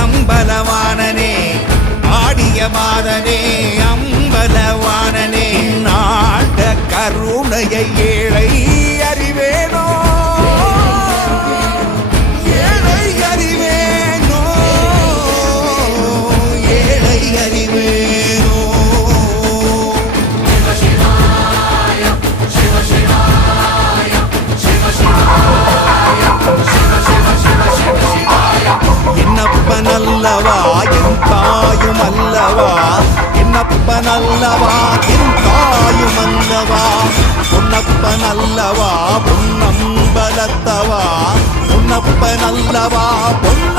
அம்பலவாணனே ஆடிய மாதனே அம்பலவாணனே நாட கருணையை ஏழை அறிவேனோ ஏழை அறிவேனோ ஏழை அறிவேனோ என்னப்பனல்லவா என் தாயும் அல்லவா என்னப்பனல்லவா என் தாயும் அல்லவா பொன்னப்பனல்லவா பொன்னம்பலத்தவா பொன்னப்பனல்லவா பொன்ன